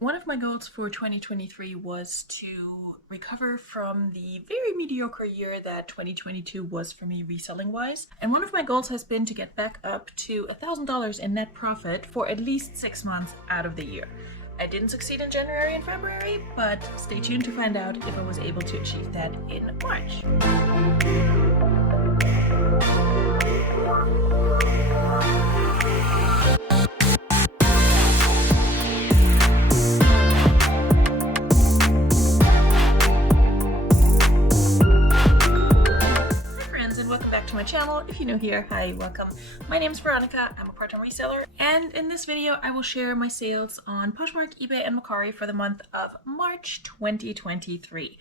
One of my goals for 2023 was to recover from the very mediocre year that 2022 was for me reselling wise. And one of my goals has been to get back up to $1,000 in net profit for at least 6 months out of the year. I didn't succeed in January and February, but stay tuned to find out if I was able to achieve that in March. Welcome back to my channel. If you're new here, hi, welcome. My name is Veronika, I'm a part-time reseller, and in this video I will share my sales on Poshmark, eBay, and Mercari for the month of March 2023.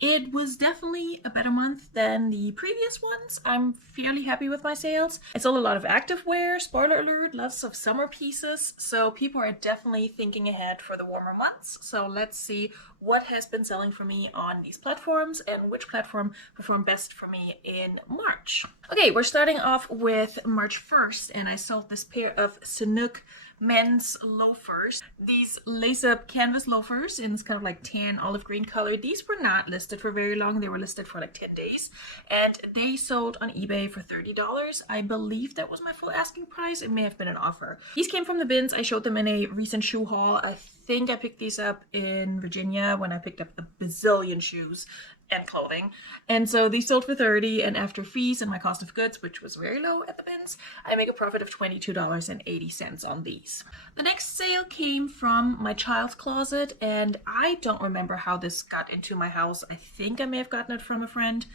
It was definitely a better month than the previous ones. I'm fairly happy with my sales. I sold a lot of activewear, spoiler alert, lots of summer pieces, so people are definitely thinking ahead for the warmer months. So let's see what has been selling for me on these platforms and which platform performed best for me in March. Okay, we're starting off with March 1st, and I sold this pair of Sanuk men's loafers. These lace-up canvas loafers in this kind of like tan olive green color. These were not listed for very long. They were listed for like 10 days, and they sold on eBay for $30. I believe that was my full asking price. It may have been an offer. These came from the bins. I showed them in a recent shoe haul. I think I picked these up in Virginia when I picked up a bazillion shoes and clothing, and so these sold for $30, and after fees and my cost of goods, which was very low at the bins, I make a profit of $22.80 on these. The next sale came from my child's closet, and I don't remember how this got into my house. I think I may have gotten it from a friend.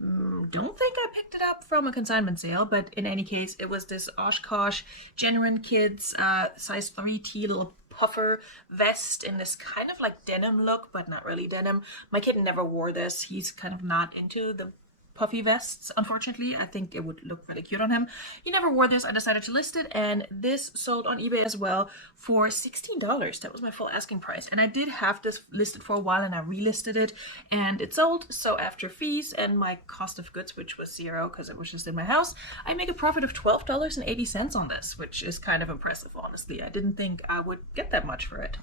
Don't think I picked it up from a consignment sale, but in any case, it was this Oshkosh Genuine Kids size 3T little puffer vest in this kind of like denim look, but not really denim. My kid never wore this. He's kind of not into the puffy vests, unfortunately. I think it would look really cute on him. He never wore this. I decided to list it, and this sold on eBay as well for $16. That was my full asking price, and I did have this listed for a while, and I relisted it and it sold. So after fees and my cost of goods, which was zero because it was just in my house, I make a profit of $12.80 on this, which is kind of impressive, honestly. I didn't think I would get that much for it.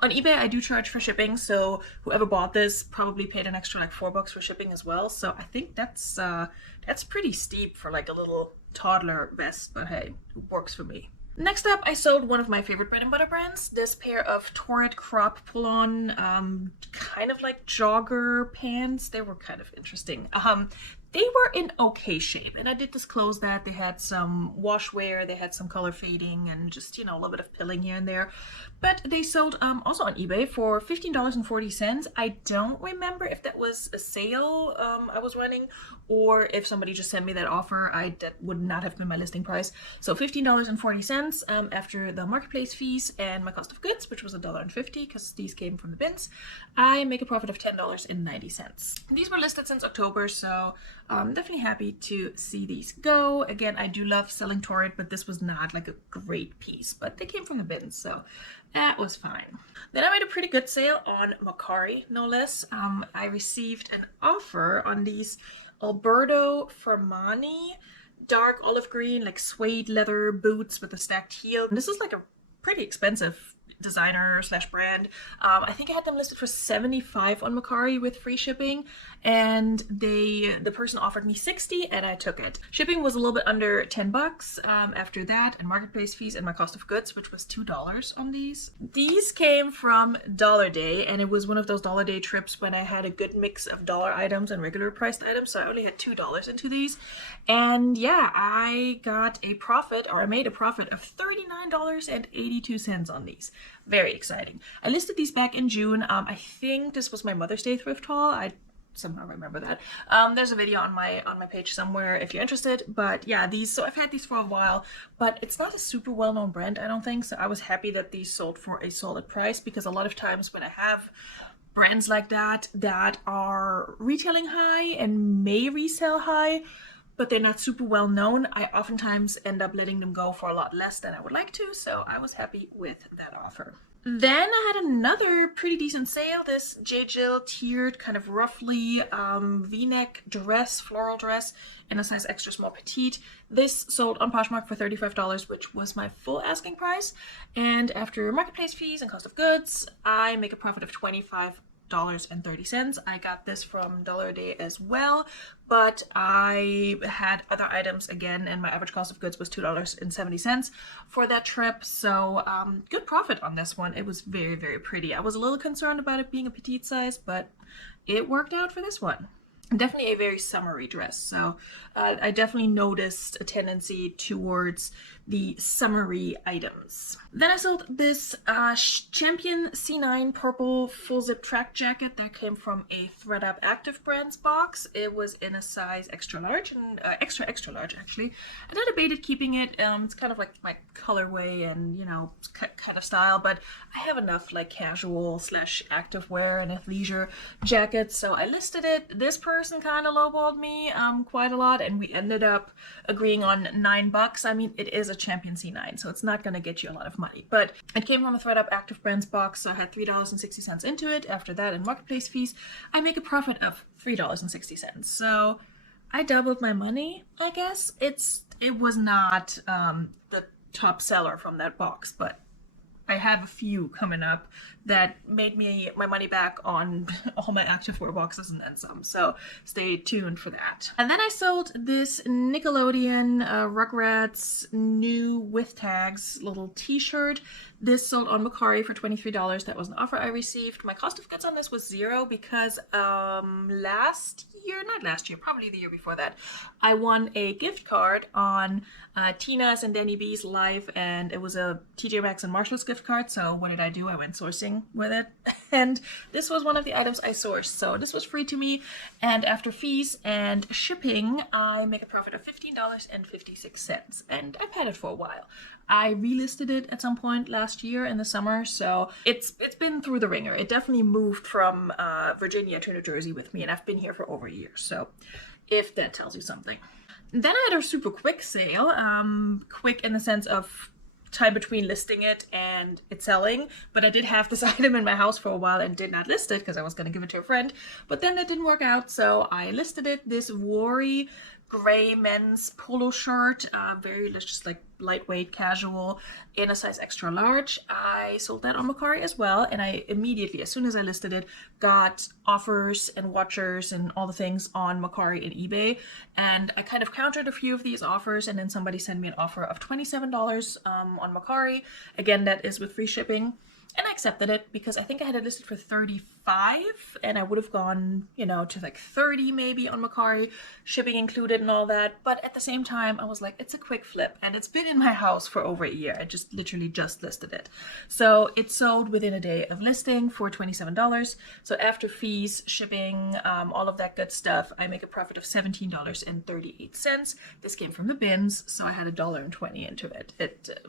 On eBay, I do charge for shipping, so whoever bought this probably paid an extra like $4 for shipping as well. So I think that's pretty steep for like a little toddler vest, but hey, it works for me. Next up, I sold one of my favorite bread and butter brands, this pair of Torrid crop pull-on, kind of like jogger pants. They were kind of interesting. They were in okay shape, and I did disclose that they had some wash wear, they had some color fading, and just, you know, a little bit of pilling here and there. But they sold also on eBay for $15.40. I don't remember if that was a sale I was running, or if somebody just sent me that offer. That would not have been my listing price. So $15.40 after the marketplace fees and my cost of goods, which was $1.50 because these came from the bins, I make a profit of $10.90. These were listed since October, so I'm definitely happy to see these go. Again, I do love selling Torrid, but this was not like a great piece, but they came from the bins, so that was fine. Then I made a pretty good sale on Mercari, no less. I received an offer on these Alberto Fermani dark olive green, like suede leather boots with a stacked heel. And this is like a pretty expensive designer slash brand. I think I had them listed for $75 on Mercari with free shipping, and the person offered me $60, and I took it. Shipping was a little bit under $10 after that, and marketplace fees and my cost of goods, which was $2 on these. These came from Dollar Day, and it was one of those Dollar Day trips when I had a good mix of dollar items and regular priced items, so I only had $2 into these. And yeah, I got a profit, or I made a profit of $39.82 on these. Very exciting. I listed these back in June. I think this was my Mother's Day thrift haul. I somehow remember that. There's a video on my page somewhere if you're interested. But yeah, so I've had these for a while, but it's not a super well-known brand, I don't think. So I was happy that these sold for a solid price, because a lot of times when I have brands like that are retailing high and may resell high, but they're not super well known, I oftentimes end up letting them go for a lot less than I would like to, so I was happy with that offer. Then I had another pretty decent sale. This J. Jill tiered kind of roughly V-neck dress, floral dress in a size extra small petite. This sold on Poshmark for $35, which was my full asking price. And after marketplace fees and cost of goods, I make a profit of $25.30. I got this from Dollar a Day as well, but I had other items again, and my average cost of goods was $2.70 for that trip. So good profit on this one. It was very, very pretty. I was a little concerned about it being a petite size, but it worked out for this one. Definitely a very summery dress, so I definitely noticed a tendency towards the summery items. Then I sold this Champion C9 purple full zip track jacket that came from a ThredUp Active Brands box. It was in a size extra large, and extra large actually. I I debated keeping it. It's kind of like my colorway and, you know, kind of style, but I have enough like casual slash active wear and athleisure jackets, so I listed it. This person kind of lowballed me quite a lot, and we ended up agreeing on $9. I mean, it is a Champion C9, so it's not going to get you a lot of money, but it came from a ThredUp Active Brands box, so I had $3.60 into it. After that, in marketplace fees, I make a profit of $3.60. So I doubled my money, I guess. It was not the top seller from that box, but I have a few coming up that made me my money back on all my activewear boxes and then some, so stay tuned for that. And then I sold this Nickelodeon Rugrats new with tags little t-shirt. This sold on Mercari for $23. That was an offer I received. My cost of goods on this was $0 because probably the year before that, I won a gift card on Tina's and Danny B's live, and it was a TJ Maxx and Marshalls gift card. So what did I do? I went sourcing with it, and this was one of the items I sourced. So this was free to me, and after fees and shipping, I make a profit of $15.56, and I've had it for a while. I relisted it at some point last year in the summer, so it's been through the ringer. It definitely moved from Virginia to New Jersey with me, and I've been here for over a year, so if that tells you something. Then I had a super quick sale, quick in the sense of time between listing it and it selling, but I did have this item in my house for a while and did not list it because I was going to give it to a friend, but then that didn't work out, so I listed it. This Worry gray men's polo shirt, very just like lightweight casual in a size extra large. I sold that on Mercari as well, and I immediately, as soon as I listed it, got offers and watchers and all the things on Mercari and eBay, and I kind of countered a few of these offers, and then somebody sent me an offer of $27 on Mercari. Again, that is with free shipping. And I accepted it because I think I had it listed for $35, and I would have gone, you know, to like $30 maybe on Mercari, shipping included and all that. But at the same time, I was like, it's a quick flip, and it's been in my house for over a year. I just literally just listed it. So it sold within a day of listing for $27. So after fees, shipping, all of that good stuff, I make a profit of $17.38. This came from the bins, so I had $1.20 into it.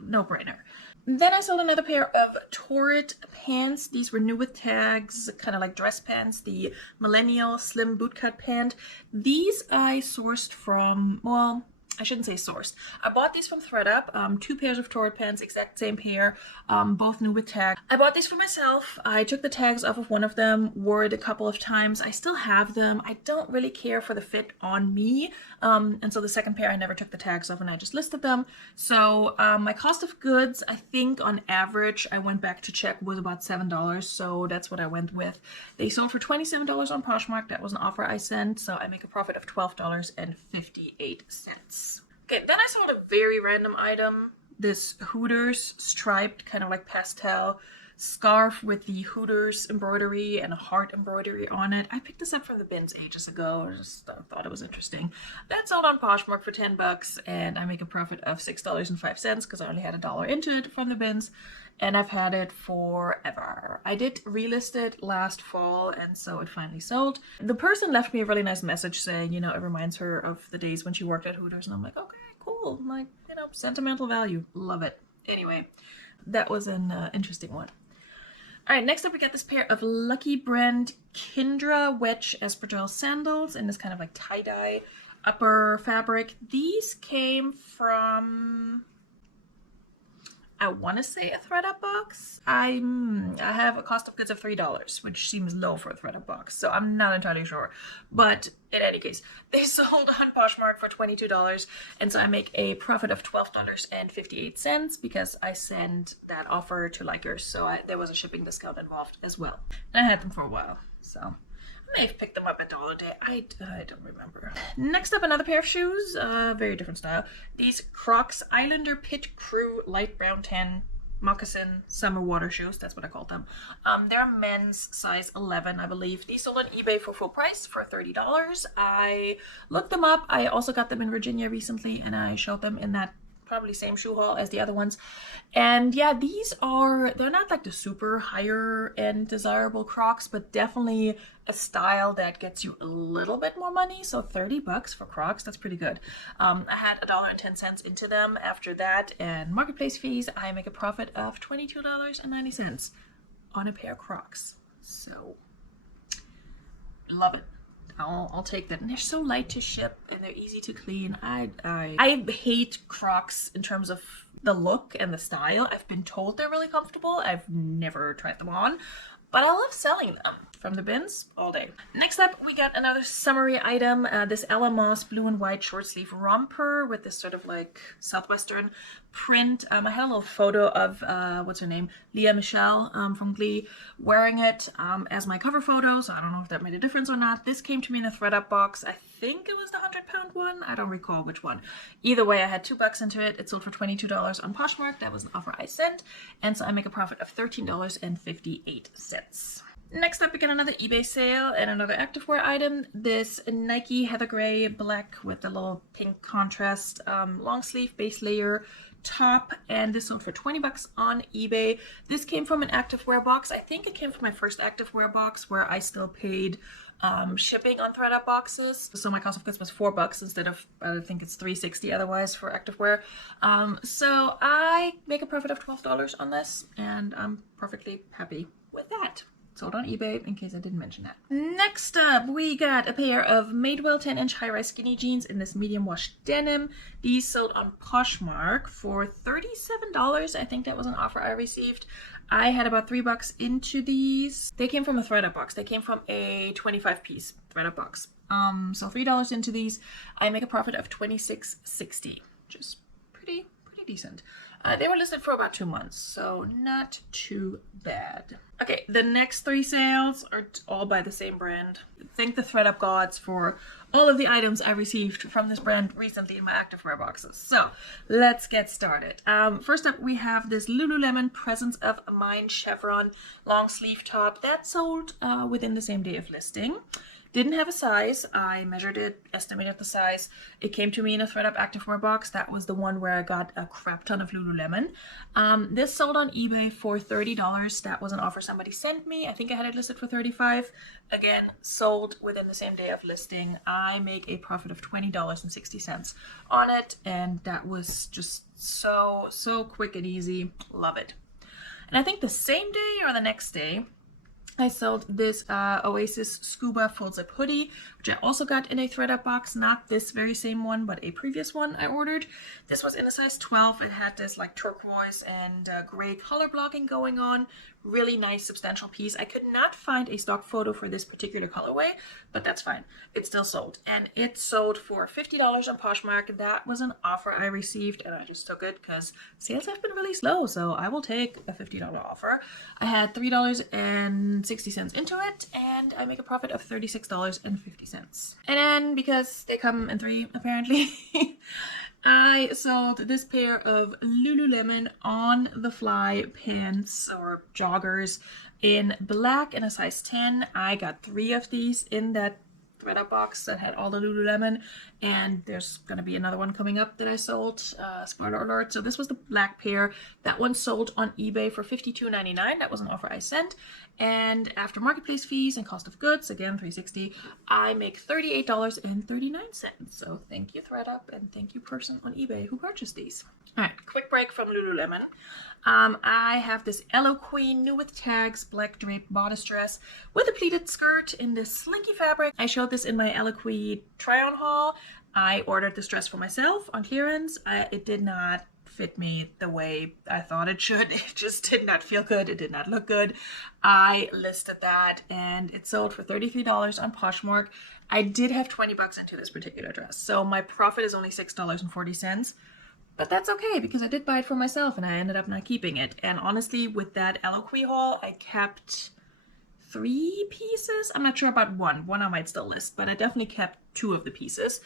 No brainer. Then I sold another pair of Torrid pants. These were new with tags, kind of like dress pants, the Millennial Slim Bootcut pant. These I sourced from, well, I shouldn't say sourced. I bought these from ThredUp, 2 pairs of Torrid pants, exact same pair, both new with tags. I bought these for myself. I took the tags off of one of them, wore it a couple of times. I still have them. I don't really care for the fit on me. And so the second pair, I never took the tags off and I just listed them. So my cost of goods, I think on average, I went back to check, was about $7. So that's what I went with. They sold for $27 on Poshmark. That was an offer I sent. So I make a profit of $12.58. Okay, then I sold a very random item. This Hooters striped, kind of like pastel scarf with the Hooters embroidery and a heart embroidery on it. I picked this up from the bins ages ago. I just thought it was interesting. That sold on Poshmark for $10, and I make a profit of $6.05 because I only had $1 into it from the bins, and I've had it forever. I did relist it last fall, and so it finally sold. The person left me a really nice message saying, you know, it reminds her of the days when she worked at Hooters, and I'm like, okay, cool. I'm like, you know, sentimental value. Love it. Anyway, that was an interesting one. All right, next up we got this pair of Lucky Brand Kindra Wedge Espadrille sandals in this kind of like tie-dye upper fabric. These came from I want to say a ThredUp box. I have a cost of goods of $3, which seems low for a ThredUp box, so I'm not entirely sure. But in any case, they sold on Poshmark for $22, and so I make a profit of $12.58 because I sent that offer to Likers, so there was a shipping discount involved as well. And I had them for a while, so I may have picked them up at Dollar Day. I don't remember. Next up, another pair of shoes. Very different style. These Crocs Islander Pit Crew light brown tan moccasin summer water shoes. That's what I called them. They're men's size 11, I believe. These sold on eBay for full price for $30. I looked them up. I also got them in Virginia recently, and I showed them in that probably same shoe haul as the other ones. And yeah, they're not like the super higher end desirable Crocs, but definitely a style that gets you a little bit more money. So $30 for Crocs, that's pretty good. I had $1.10 into them. After that and marketplace fees, I make a profit of $22.90 on a pair of Crocs. So love it. I'll take that. And they're so light to ship and they're easy to clean. I hate Crocs in terms of the look and the style. I've been told they're really comfortable. I've never tried them on, but I love selling them from the bins all day. Next up, we got another summery item. This Ella Moss blue and white short sleeve romper with this sort of like Southwestern print. I had a little photo of, what's her name? Leah Michelle from Glee wearing it as my cover photo, so I don't know if that made a difference or not. This came to me in a ThredUp box. I think it was the 100-pound one. I don't recall which one. Either way, I had $2 into it. It sold for $22 on Poshmark. That was an offer I sent, and so I make a profit of $13.58. Next up, we got another eBay sale and another activewear item. This Nike Heather Gray black with a little pink contrast long sleeve base layer top, and this sold for $20 on eBay. This came from an activewear box. I think it came from my first activewear box where I still paid shipping on ThredUp boxes. So my cost of goods was $4 instead of, I think it's $3.60 otherwise for activewear. So I make a profit of $12 on this, and I'm perfectly happy with that. Sold on eBay, in case I didn't mention that. Next up, we got a pair of Madewell 10-inch high-rise skinny jeans in this medium wash denim. These sold on Poshmark for $37. I think that was an offer I received. I had about $3 into these. They came from a ThredUp box. They came from a 25-piece ThredUp box. So $3 into these. I make a profit of $26.60, which is pretty decent. They were listed for about 2 months, so not too bad. Okay, the next 3 sales are all by the same brand. Thank the ThredUp gods for all of the items I received from this brand recently in my activewear boxes. So let's get started. First up, we have this Lululemon Presence of Mind chevron long sleeve top that sold within the same day of listing. Didn't have a size. I measured it, estimated the size. It came to me in a ThredUp activewear box. That was the one where I got a crap ton of Lululemon. This sold on eBay for $30. That was an offer somebody sent me. I think I had it listed for $35. Again, sold within the same day of listing. I make a profit of $20.60 on it, and that was just so quick and easy. Love it. And I think the same day or the next day, I sold this Oasis Scuba full zip hoodie, which I also got in a ThredUp box, not this very same one, but a previous one I ordered. This was in a size 12. It had this like turquoise and gray color blocking going on. Really nice, substantial piece. I could not find a stock photo for this particular colorway, but that's fine. It still sold, and it sold for $50 on Poshmark. That was an offer I received, and I just took it because sales have been really slow, so I will take a $50 offer. I had $3.60 into it, and I make a profit of $36.50. And then, because they come in 3, apparently, I sold this pair of Lululemon on the fly pants or joggers in black in a size 10. I got 3 of these in that ThredUp box that had all the Lululemon, and there's gonna be another one coming up that I sold, spoiler alert. So this was the black pair. That one sold on eBay for $52.99. That was an offer I sent, and after marketplace fees and cost of goods, again $3.60, I make $38.39. So thank you ThredUp, and thank you person on eBay who purchased these. All right, quick break from Lululemon. I have this Elo Queen new with tags black draped bodice dress with a pleated skirt in this slinky fabric. I showed this in my Elo Queen try-on haul. I ordered this dress for myself on clearance. It did not fit me the way I thought it should. It just did not feel good. It did not look good. I listed that and it sold for $33 on Poshmark. I did have 20 bucks into this particular dress, so my profit is only $6.40. But that's okay because I did buy it for myself and I ended up not keeping it. And honestly, with that Eloquii haul, I kept 3 pieces. I'm not sure about one. One I might still list, but I definitely kept 2 of the pieces.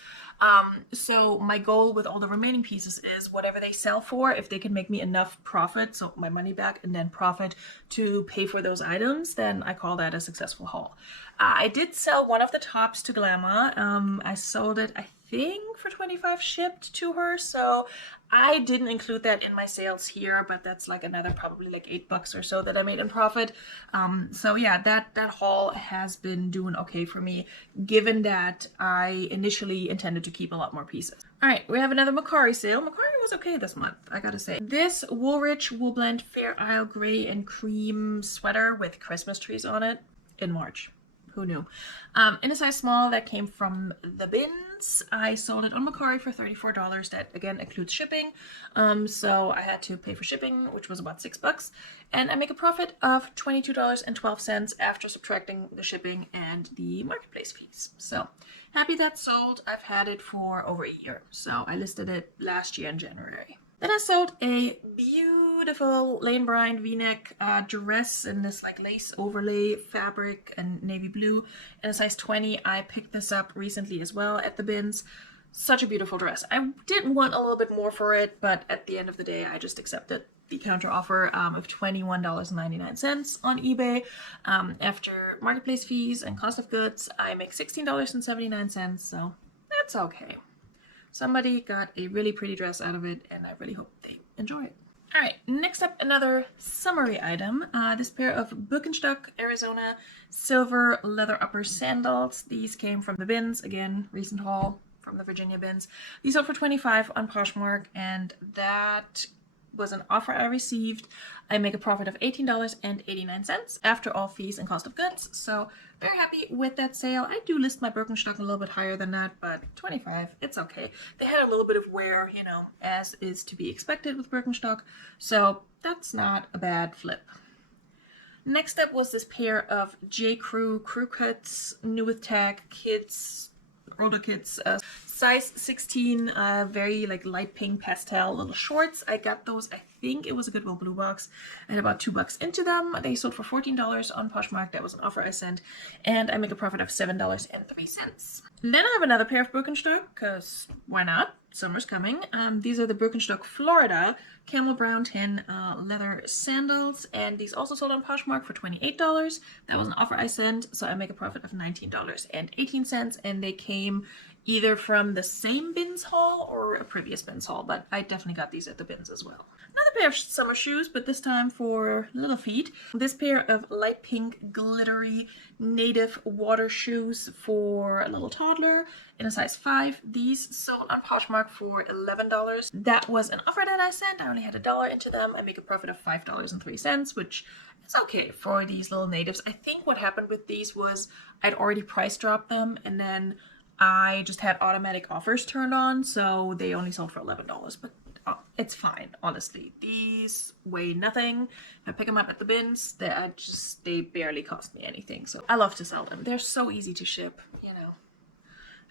So my goal with all the remaining pieces is whatever they sell for, if they can make me enough profit, so my money back and then profit to pay for those items, then I call that a successful haul. I did sell one of the tops to Glamour. I sold it, I think, for $25 shipped to her, so I didn't include that in my sales here, but that's like another probably like $8 or so that I made in profit. So yeah, that haul has been doing okay for me, given that I initially intended to keep a lot more pieces. All right, we have another Mercari sale. Mercari was okay this month, I gotta say. This Woolrich Wool Blend Fair Isle Gray and Cream sweater with Christmas trees on it in March. Who knew? In a size small that came from the bins. I sold it on Mercari for $34. That again includes shipping. So I had to pay for shipping, which was about $6. And I make a profit of $22.12 after subtracting the shipping and the marketplace fees. So happy that sold. I've had it for over a year. So I listed it last year in January. Then I sold a beautiful Lane Bryant V-neck dress in this like lace overlay fabric and navy blue in a size 20. I picked this up recently as well at the bins. Such a beautiful dress. I did want a little bit more for it, but at the end of the day, I just accepted the counter offer of $21.99 on eBay. After marketplace fees and cost of goods, I make $16.79, so that's okay. Somebody got a really pretty dress out of it, and I really hope they enjoy it. All right, next up, another summery item. This pair of Birkenstock Arizona silver leather upper sandals. These came from the bins. Again, recent haul from the Virginia bins. These sold for $25 on Poshmark, and that was an offer I received. I make a profit of $18.89 after all fees and cost of goods. So very happy with that sale. I do list my Birkenstock a little bit higher than that, but $25, it's okay. They had a little bit of wear, you know, as is to be expected with Birkenstock. So that's not a bad flip. Next up was this pair of J. Crew cuts, new with tag, kids, older kids, size 16, very like light pink pastel little shorts. I got those, I think it was a Goodwill Blue Box. I had about $2 into them. They sold for $14 on Poshmark. That was an offer I sent, and I make a profit of $7.03. Then I have another pair of Birkenstock, because why not? Summer's coming. These are the Birkenstock Florida camel brown tan leather sandals, and these also sold on Poshmark for $28. That was an offer I sent, so I make a profit of $19.18, and they came either from the same bins haul or a previous bins haul, but I definitely got these at the bins as well. Another pair of summer shoes, but this time for little feet. This pair of light pink glittery native water shoes for a little toddler in a size 5. These sold on Poshmark for $11. That was an offer that I sent. I only had $1 into them. I make a profit of $5.03, which is okay for these little natives. I think what happened with these was I'd already price dropped them, and then I just had automatic offers turned on, so they only sold for $11, but it's fine, honestly. These weigh nothing. I pick them up at the bins. They barely cost me anything, so I love to sell them. They're so easy to ship, you know.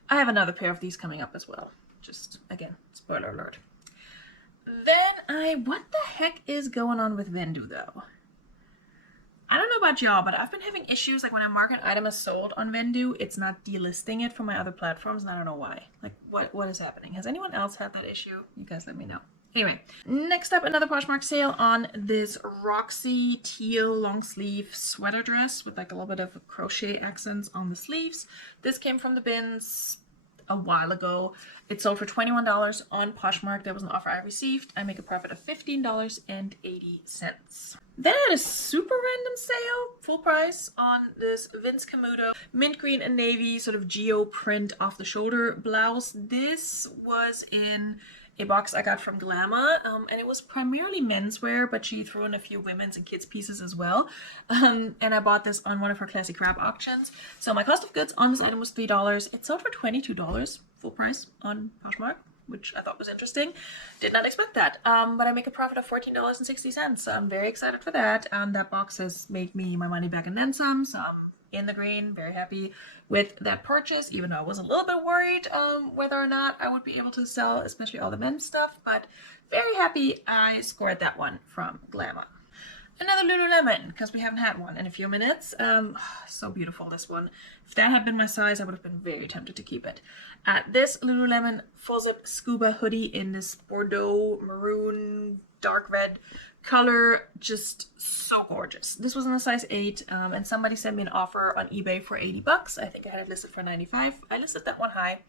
I have another pair of these coming up as well. Just, again, spoiler alert. Then what the heck is going on with Vendu, though? I don't know about y'all, but I've been having issues, like when I mark an item as sold on Vendu, it's not delisting it from my other platforms, and I don't know why. Like, what is happening? Has anyone else had that issue? You guys let me know. Anyway, next up, another Poshmark sale on this Roxy teal long sleeve sweater dress with like a little bit of crochet accents on the sleeves. This came from the bins a while ago. It sold for $21 on Poshmark. That was an offer I received. I make a profit of $15.80. Then I had a super random sale, full price, on this Vince Camuto mint green and navy sort of geo print off the shoulder blouse. This was in a box I got from Glamour, and it was primarily menswear, but she threw in a few women's and kids pieces as well. And I bought this on one of her classic wrap auctions. So my cost of goods on this item was $3. It sold for $22, full price on Poshmark. which I thought was interesting. Did not expect that. But I make a profit of $14.60, so I'm very excited for that. That box has made me my money back and then some, so I'm in the green, very happy with that purchase, even though I was a little bit worried whether or not I would be able to sell, especially all the men's stuff, but very happy I scored that one from Glamour. Another Lululemon, because we haven't had one in a few minutes. So beautiful, this one. If that had been my size, I would have been very tempted to keep it. This Lululemon full zip scuba hoodie in this Bordeaux maroon dark red color, just so gorgeous. This was in a size 8, and somebody sent me an offer on eBay for 80 bucks. I think I had it listed for 95. I listed that one high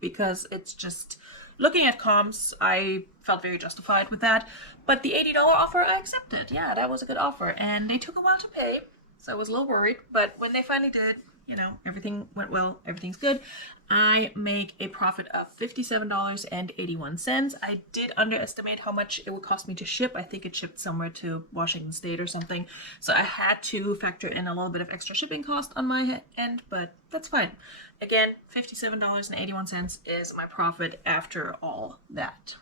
because it's just, looking at comps, I felt very justified with that. But the $80 offer, I accepted. Yeah, that was a good offer. And they took a while to pay, so I was a little worried. But when they finally did, you know, everything went well, everything's good. I make a profit of $57.81. I did underestimate how much it would cost me to ship. I think it shipped somewhere to Washington State or something. So I had to factor in a little bit of extra shipping cost on my end, but that's fine. Again, $57.81 is my profit after all that.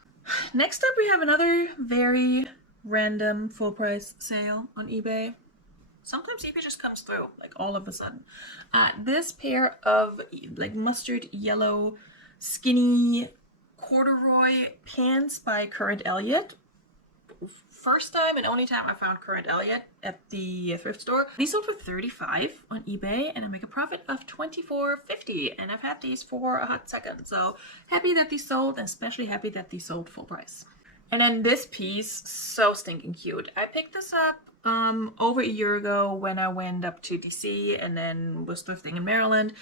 Next up, we have another very random full price sale on eBay. Sometimes eBay just comes through, like all of a sudden. This pair of like mustard yellow skinny corduroy pants by Current Elliott. First time and only time I found Current Elliott at the thrift store. These sold for $35 on eBay and I make a profit of $24.50, and I've had these for a hot second. So happy that these sold, and especially happy that these sold full price. And then this piece, so stinking cute. I picked this up over a year ago when I went up to DC and then was thrifting in Maryland.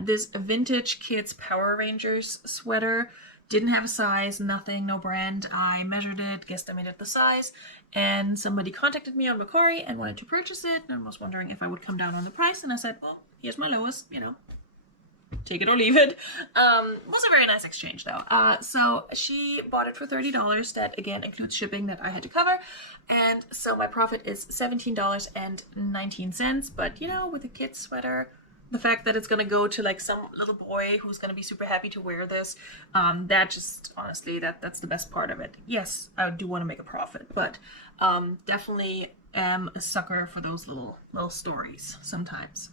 This vintage kids Power Rangers sweater. Didn't have a size, nothing, no brand. I measured it, guesstimated the size, and somebody contacted me on Mercari and wanted to purchase it and was wondering if I would come down on the price, and I said, well, here's my lowest, you know, take it or leave it. Was a very nice exchange though. So she bought it for $30. That again includes shipping that I had to cover. And so my profit is $17.19. But you know, with a kid's sweater, the fact that it's going to go to like some little boy who's going to be super happy to wear this, that just, honestly, that's the best part of it. Yes, I do want to make a profit, but definitely am a sucker for those little stories sometimes.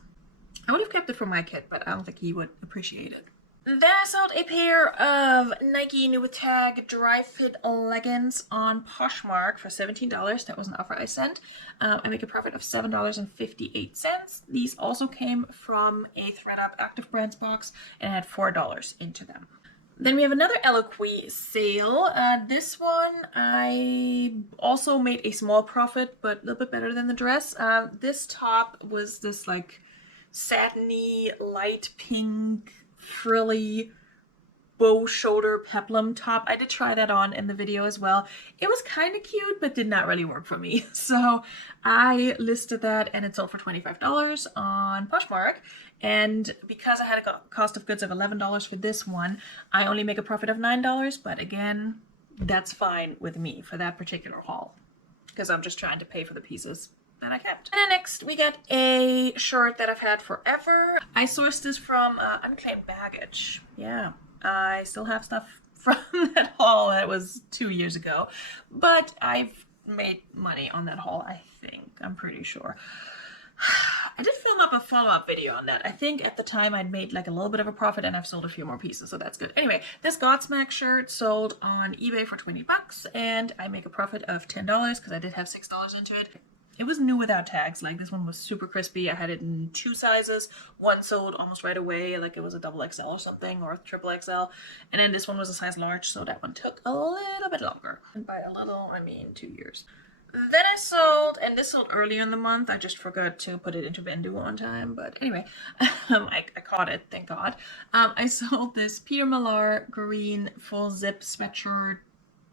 I would have kept it for my kid, but I don't think he would appreciate it. Then I sold a pair of Nike New with Tag dry fit leggings on Poshmark for $17. That was an offer I sent. I make a profit of $7.58. These also came from a ThredUp Active Brands box and had $4 into them. Then we have another Eloquii sale. This one I also made a small profit, but a little bit better than the dress. This top was this like satiny, light pink, frilly bow shoulder peplum top. I did try that on in the video as well. It was kind of cute, but did not really work for me. So I listed that and it sold for $25 on Poshmark. And because I had a cost of goods of $11 for this one, I only make a profit of $9. But again, that's fine with me for that particular haul, because I'm just trying to pay for the pieces that I kept. And then next we got a shirt that I've had forever. I sourced this from Unclaimed Baggage. Yeah, I still have stuff from that haul that was 2 years ago, but I've made money on that haul, I think. I'm pretty sure. I did film up a follow-up video on that. I think at the time I'd made like a little bit of a profit, and I've sold a few more pieces, so that's good. Anyway, this Godsmack shirt sold on eBay for 20 bucks, and I make a profit of $10 because I did have $6 into it. It was new without tags. Like, this one was super crispy. I had it in 2 sizes. One sold almost right away, like it was a XXL or something, or a XXL. And then this one was a size large, so that one took a little bit longer. And by a little, I mean 2 years. Then I sold, and this sold earlier in the month. I just forgot to put it into Vendu on time. But anyway, I caught it, thank God. I sold this Peter Millar green full zip sweatshirt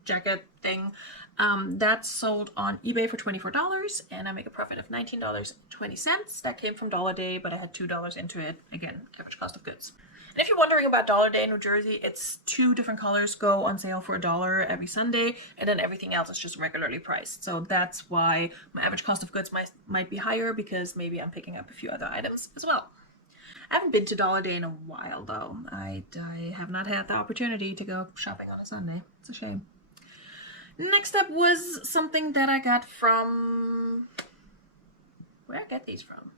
jacket thing. That sold on eBay for $24, and I make a profit of $19.20. That came from Dollar Day, but I had $2 into it. Again, average cost of goods. And if you're wondering about Dollar Day in New Jersey, it's 2 different colors go on sale for $1 every Sunday, and then everything else is just regularly priced. So that's why my average cost of goods might be higher, because maybe I'm picking up a few other items as well. I haven't been to Dollar Day in a while though. I have not had the opportunity to go shopping on a Sunday. It's a shame. Next up was something that I got from... Where I get these from?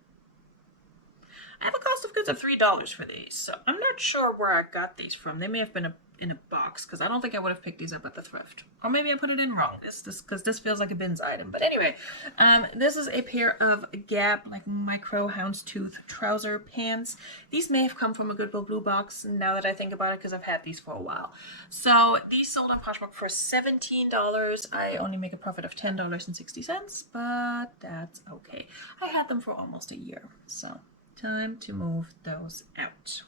I have a cost of goods of $3 for these, so I'm not sure where I got these from. They may have been in a box, because I don't think I would have picked these up at the thrift. Or maybe I put it in wrong, because this feels like a bins item. But anyway, this is a pair of Gap, like micro houndstooth trouser pants. These may have come from a Goodwill Blue box, now that I think about it, because I've had these for a while. So these sold on Poshmark for $17. I only make a profit of $10.60, but that's okay. I had them for almost a year, so... time to move those out.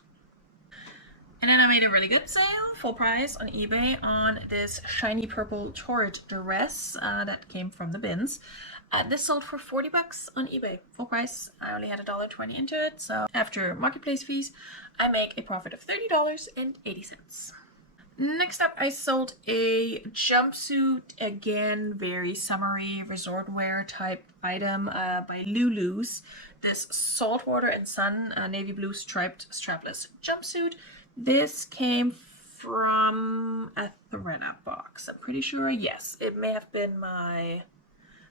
And then I made a really good sale, full price on eBay, on this shiny purple torrid dress that came from the bins. This sold for $40 on eBay, full price. I only had $1.20 into it, so after marketplace fees, I make a profit of $30.80. Next up, I sold a jumpsuit, again, very summery resort wear type item by Lulu's. This saltwater and sun navy blue striped strapless jumpsuit. This came from a ThredUp box. I'm pretty sure, yes, it may have been the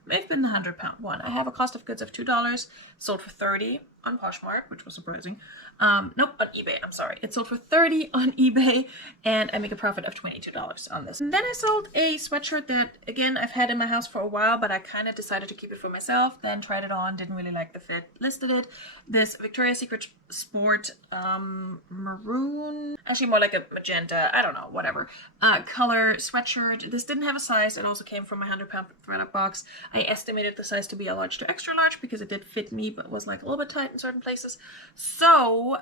100-pound one. I have a cost of goods of $2, sold for $30 on Poshmark, which was surprising. Nope, on eBay, I'm sorry. It sold for $30 on eBay, and I make a profit of $22 on this. And then I sold a sweatshirt that, again, I've had in my house for a while, but I kind of decided to keep it for myself, then tried it on, didn't really like the fit, listed it. This Victoria's Secret Sport maroon, actually more like a magenta, I don't know, whatever, color sweatshirt. This didn't have a size. It also came from my 100-pound ThredUp box. I estimated the size to be a large to extra large because it did fit me, but was like a little bit tight in certain places. So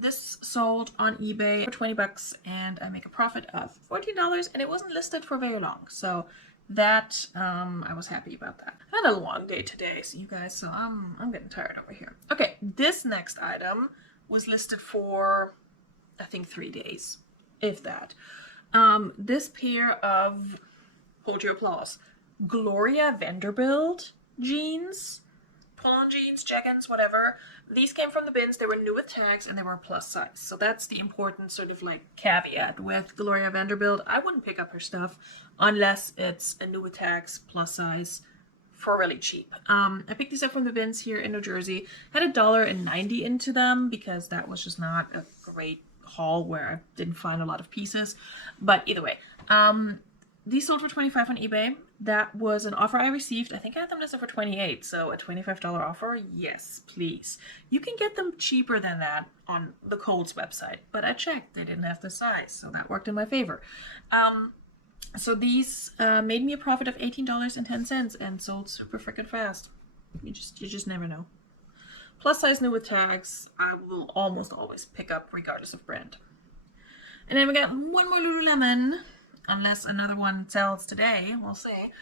this sold on eBay for $20, and I make a profit of $14, and it wasn't listed for very long. So that I was happy about that. I had a long day today, so you guys, so I'm getting tired over here. Okay, this next item was listed for I think 3 days, if that. This pair of, hold your applause, Gloria Vanderbilt jeans, pull-on jeans, jeggings, whatever. These came from the bins. They were new with tags, and they were plus size. So that's the important sort of like caveat with Gloria Vanderbilt. I wouldn't pick up her stuff unless it's a new with tags, plus size, for really cheap. I picked these up from the bins here in New Jersey. Had $1.90 into them because that was just not a great haul where I didn't find a lot of pieces. But either way, these sold for $25 on eBay. That was an offer I received. I think I had them listed for $28, so a $25 offer, yes, please. You can get them cheaper than that on the Kohl's website, but I checked. They didn't have the size, so that worked in my favor. So these made me a profit of $18.10 and sold super freaking fast. You just never know. Plus size new with tags, I will almost always pick up regardless of brand. And then we got one more Lululemon. Unless another one sells today, we'll see.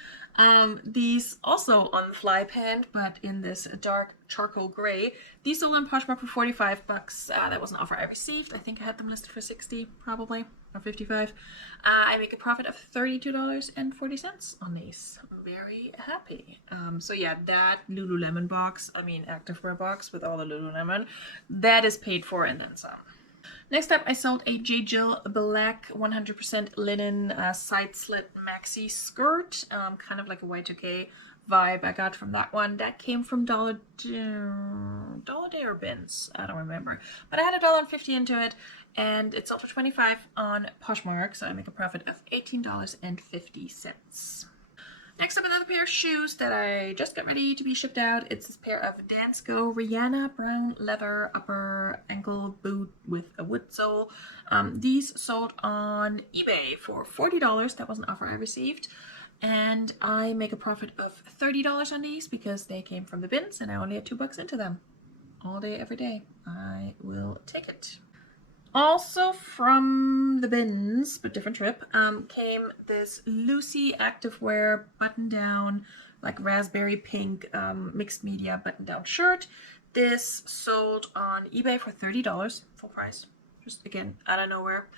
These also on the fly pant, but in this dark charcoal gray. These sold on Poshmark for $45. That was an offer I received. I think I had them listed for $60, probably, or $55. I make a profit of $32.40 on these. I'm very happy. So yeah, that Lululemon box, I mean activewear box with all the Lululemon, that is paid for and then some. Next up, I sold a J. Jill black 100% linen side slit maxi skirt, kind of like a Y2K vibe I got from that one. That came from Dollar Day or bins, I don't remember. But I had $1.50 into it, and it sold for $25 on Poshmark, so I make a profit of $18.50. Next up, another pair of shoes that I just got ready to be shipped out. It's this pair of Dansko Rihanna brown leather upper ankle boot with a wood sole. These sold on eBay for $40. That was an offer I received. And I make a profit of $30 on these because they came from the bins and I only had $2 into them. All day, every day. I will take it. Also from the bins, but different trip, came this Lucy activewear button-down, like raspberry pink mixed media button-down shirt. This sold on eBay for $30, full price, just again out of nowhere.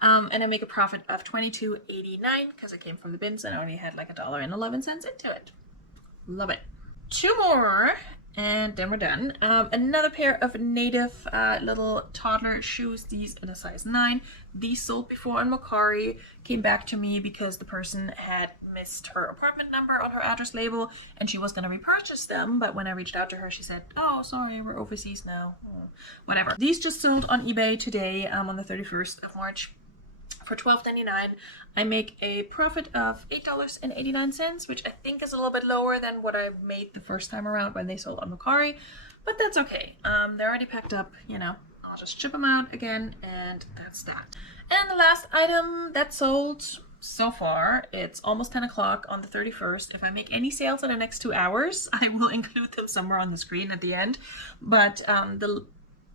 And I make a profit of $22.89 because it came from the bins and I only had like $1.11 into it. Love it. Two more. And then we're done. Another pair of native little toddler shoes. These in a size 9. These sold before on Mercari. Came back to me because the person had missed her apartment number on her address label and she was going to repurchase them. But when I reached out to her, she said, "Oh, sorry, we're overseas now." Whatever. These just sold on eBay today on the 31st of March. For $12.99, I make a profit of $8.89, which I think is a little bit lower than what I made the first time around when they sold on Mercari, but that's okay. They're already packed up, you know. I'll just ship them out again, and that's that. And the last item that sold so far, it's almost 10 o'clock on the 31st. If I make any sales in the next 2 hours, I will include them somewhere on the screen at the end. But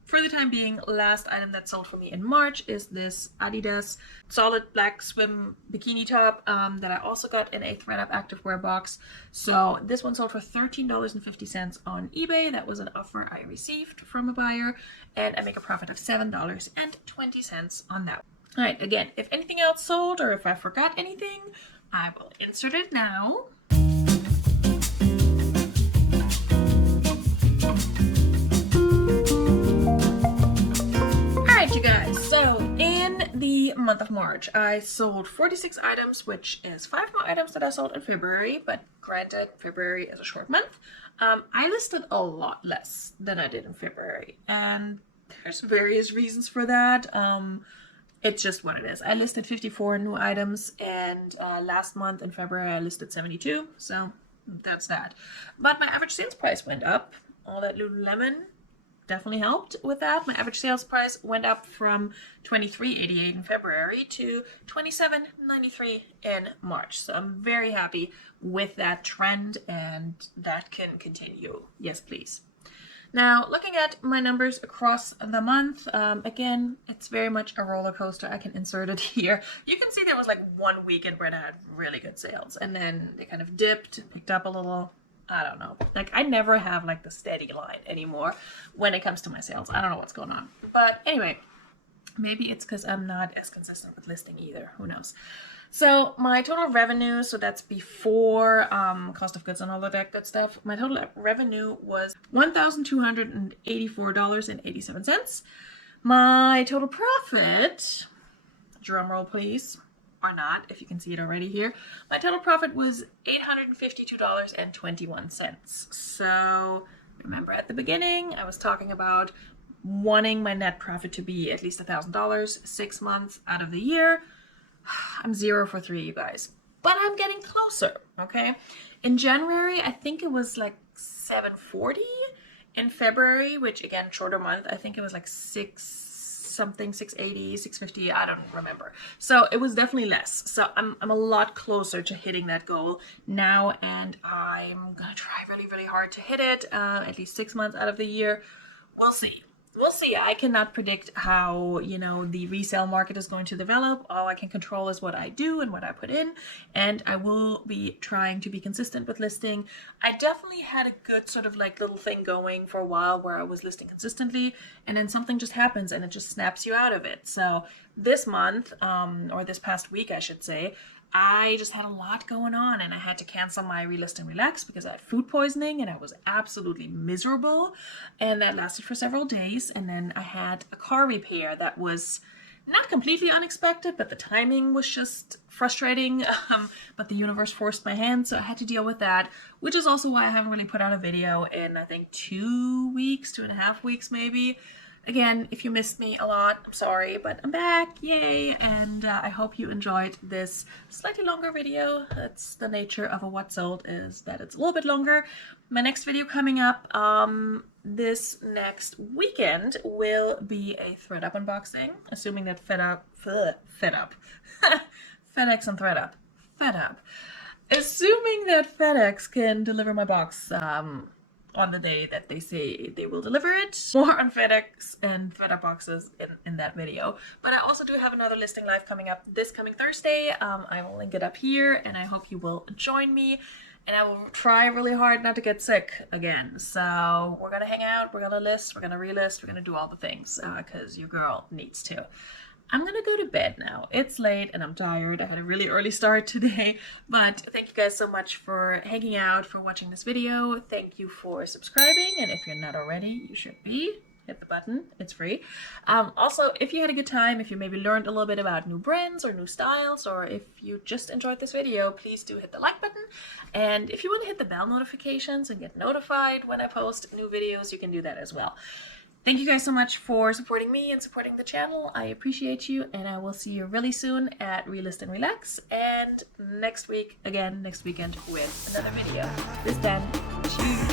for the time being, last item that sold for me in March is this Adidas solid black swim bikini top that I also got in a ThredUp activewear box. So this one sold for $13.50 on eBay. That was an offer I received from a buyer, and I make a profit of $7.20 on that. All right, again, if anything else sold or if I forgot anything, I will insert it now. You guys, so in the month of March I sold 46 items, which is 5 more items that I sold in February, but granted February is a short month. I listed a lot less than I did in February, and there's various reasons for that. It's just what it is. I listed 54 new items, and last month in February I listed 72, so that's that. But my average sales price went up. All that Lululemon definitely helped with that. My average sales price went up from $23.88 in February to $27.93 in March. So I'm very happy with that trend, and that can continue. Yes, please. Now, looking at my numbers across the month, again, it's very much a roller coaster. I can insert it here. You can see there was like one weekend where I had really good sales, and then they kind of dipped, picked up a little. I don't know. Like, I never have like the steady line anymore when it comes to my sales. I don't know what's going on. But anyway, maybe it's because I'm not as consistent with listing either. Who knows? So my total revenue, so that's before cost of goods and all of that good stuff. My total revenue was $1,284.87. My total profit, drum roll please, or not, if you can see it already here. My total profit was $852.21. So remember at the beginning, I was talking about wanting my net profit to be at least $1,000 6 months out of the year. I'm 0 for 3, you guys, but I'm getting closer, okay? In January, I think it was like 740. In February, which again, shorter month, I think it was like 680, 650, I don't remember. So it was definitely less. So I'm a lot closer to hitting that goal now, and I'm gonna try really, really hard to hit it at least 6 months out of the year. We'll see. We'll see. I cannot predict how, you know, the resale market is going to develop. All I can control is what I do and what I put in, and I will be trying to be consistent with listing. I definitely had a good sort of like little thing going for a while where I was listing consistently, and then something just happens and it just snaps you out of it. So this month, or this past week, I should say, I just had a lot going on, and I had to cancel my relist and relax because I had food poisoning and I was absolutely miserable, and that lasted for several days. And then I had a car repair that was not completely unexpected, but the timing was just frustrating. But the universe forced my hand, so I had to deal with that, which is also why I haven't really put out a video in, I think, 2 weeks, 2.5 weeks maybe. Again, if you missed me a lot, I'm sorry, but I'm back, yay! And I hope you enjoyed this slightly longer video. That's the nature of a What Sold, is that it's a little bit longer. My next video coming up this next weekend will be a ThredUp unboxing, assuming that FedUp, FedEx and ThredUp, assuming that FedEx can deliver my box on the day that they say they will deliver it. More on FedEx and ThredUp boxes in that video. But I also do have another listing live coming up this coming Thursday. I will link it up here, and I hope you will join me. And I will try really hard not to get sick again. So we're gonna hang out, we're gonna list, we're gonna relist, we're gonna do all the things because your girl needs to. I'm gonna go to bed now. It's late and I'm tired. I had a really early start today, but thank you guys so much for hanging out, for watching this video. Thank you for subscribing, and if you're not already, you should be. Hit the button, it's free. Also, if you had a good time, if you maybe learned a little bit about new brands or new styles, or if you just enjoyed this video, please do hit the like button. And if you want to hit the bell notifications and get notified when I post new videos, you can do that as well. Thank you guys so much for supporting me and supporting the channel. I appreciate you, and I will see you really soon at Realist and Relax, and next weekend with another video. Bis dann. Tschüss.